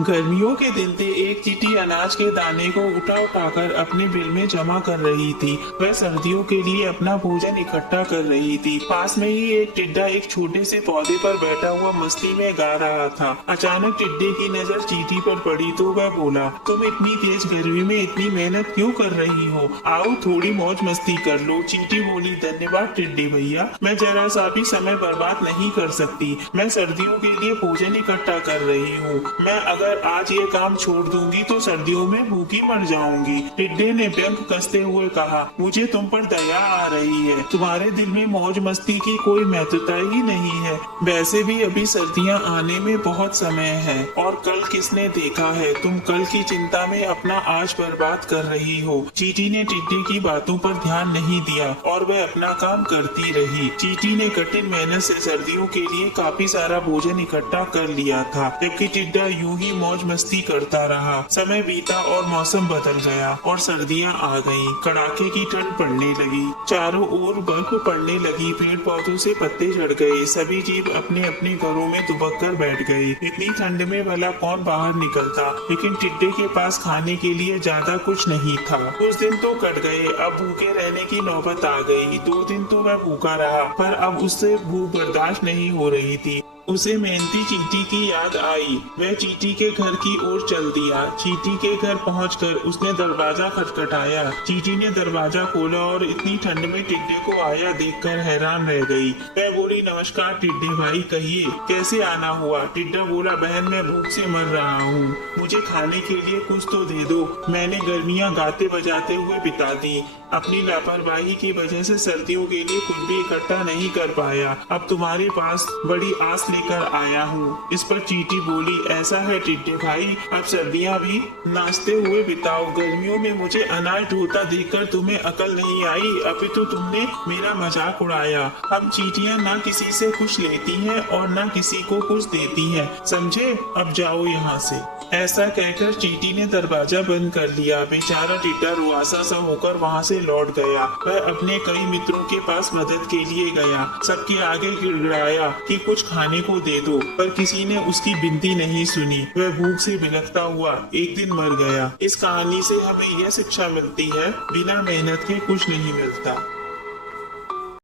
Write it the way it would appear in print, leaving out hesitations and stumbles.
गर्मियों के दिन थे। एक चींटी अनाज के दाने को उठा उठाकर अपने बिल में जमा कर रही थी। वह सर्दियों के लिए अपना भोजन इकट्ठा कर रही थी। पास में ही एक टिड्डा एक छोटे से पौधे पर बैठा हुआ मस्ती में गा रहा था। अचानक टिड्डे की नजर चींटी पर पड़ी तो वह बोला, तुम इतनी तेज गर्मी में इतनी मेहनत क्यों कर रही हो? आओ थोड़ी मौज मस्ती कर लो। चींटी बोली, धन्यवाद टिड्डे भैया, मैं जरा सा भी समय बर्बाद नहीं कर सकती। मैं सर्दियों के लिए भोजन इकट्ठा कर रही हूँ। मैं अगर आज ये काम छोड़ दूंगी तो सर्दियों में भूखी मर जाऊंगी। टिड्डे ने व्यंग कसते हुए कहा, मुझे तुम पर दया आ रही है। तुम्हारे दिल में मौज मस्ती की कोई महत्वता ही नहीं है। वैसे भी अभी सर्दियां आने में बहुत समय है और कल किसने देखा है? तुम कल की चिंता में अपना आज बर्बाद कर रही हो। चींटी ने टिड्डे की बातों पर ध्यान नहीं दिया और वह अपना काम करती रही। चींटी ने कठिन मेहनत से सर्दियों के लिए काफी सारा भोजन इकट्ठा कर लिया था, जबकि टिड्डा यूं ही मौज मस्ती करता रहा। समय बीता और मौसम बदल गया और सर्दियां आ गईं। कड़ाके की ठंड पड़ने लगी, चारों ओर बर्फ पड़ने लगी, पेड़ पौधों से पत्ते झड़ गए, सभी जीव अपने अपने घरों में दुबक कर बैठ गए। इतनी ठंड में भला कौन बाहर निकलता? लेकिन टिड्डे के पास खाने के लिए ज्यादा कुछ नहीं था। कुछ दिन तो कट गए, अब भूखे रहने की नौबत आ गई। 2 दिन तो वह भूखा रहा, पर अब उससे भूख बर्दाश्त नहीं हो रही थी। उसे मेहनती चींटी की याद आई। वह चींटी के घर की ओर चल दिया। चींटी के घर पहुंचकर उसने दरवाजा खटखटाया। चींटी ने दरवाजा खोला और इतनी ठंड में टिड्डे को आया देखकर हैरान रह गई। वह बोली, नमस्कार टिड्डे भाई, कहिए कैसे आना हुआ? टिड्डा बोला, बहन मैं भूख से मर रहा हूँ, मुझे खाने के लिए कुछ तो दे दो। मैंने गर्मियाँ गाते बजाते हुए बिता दी। अपनी लापरवाही की वजह से सर्दियों के लिए कुछ भी इकट्ठा नहीं कर पाया। अब तुम्हारे पास बड़ी आस लेकर आया हूँ। इस पर चींटी बोली, ऐसा है टिड्डे भाई, अब सर्दियाँ भी नाचते हुए बिताओ। गर्मियों में मुझे अनाज ढोता देखकर तुम्हें अकल नहीं आई। अभी तो तुमने मेरा मजाक उड़ाया। हम चींटियाँ ना किसी से कुछ लेती हैं और ना किसी को कुछ देती हैं, समझे? अब जाओ यहाँ से। ऐसा कहकर चींटी ने दरवाजा बंद कर लिया। बेचारा टिड्डा रुआसा सा होकर वहाँ से लौट गया। वह अपने कई मित्रों के पास मदद के लिए गया। सबके आगे गिड़गिड़ाया कि कुछ खाने को दे दो, पर किसी ने उसकी विनती नहीं सुनी। वह भूख से बिलखता हुआ एक दिन मर गया। इस कहानी से हमें यह शिक्षा मिलती है, बिना मेहनत के कुछ नहीं मिलता।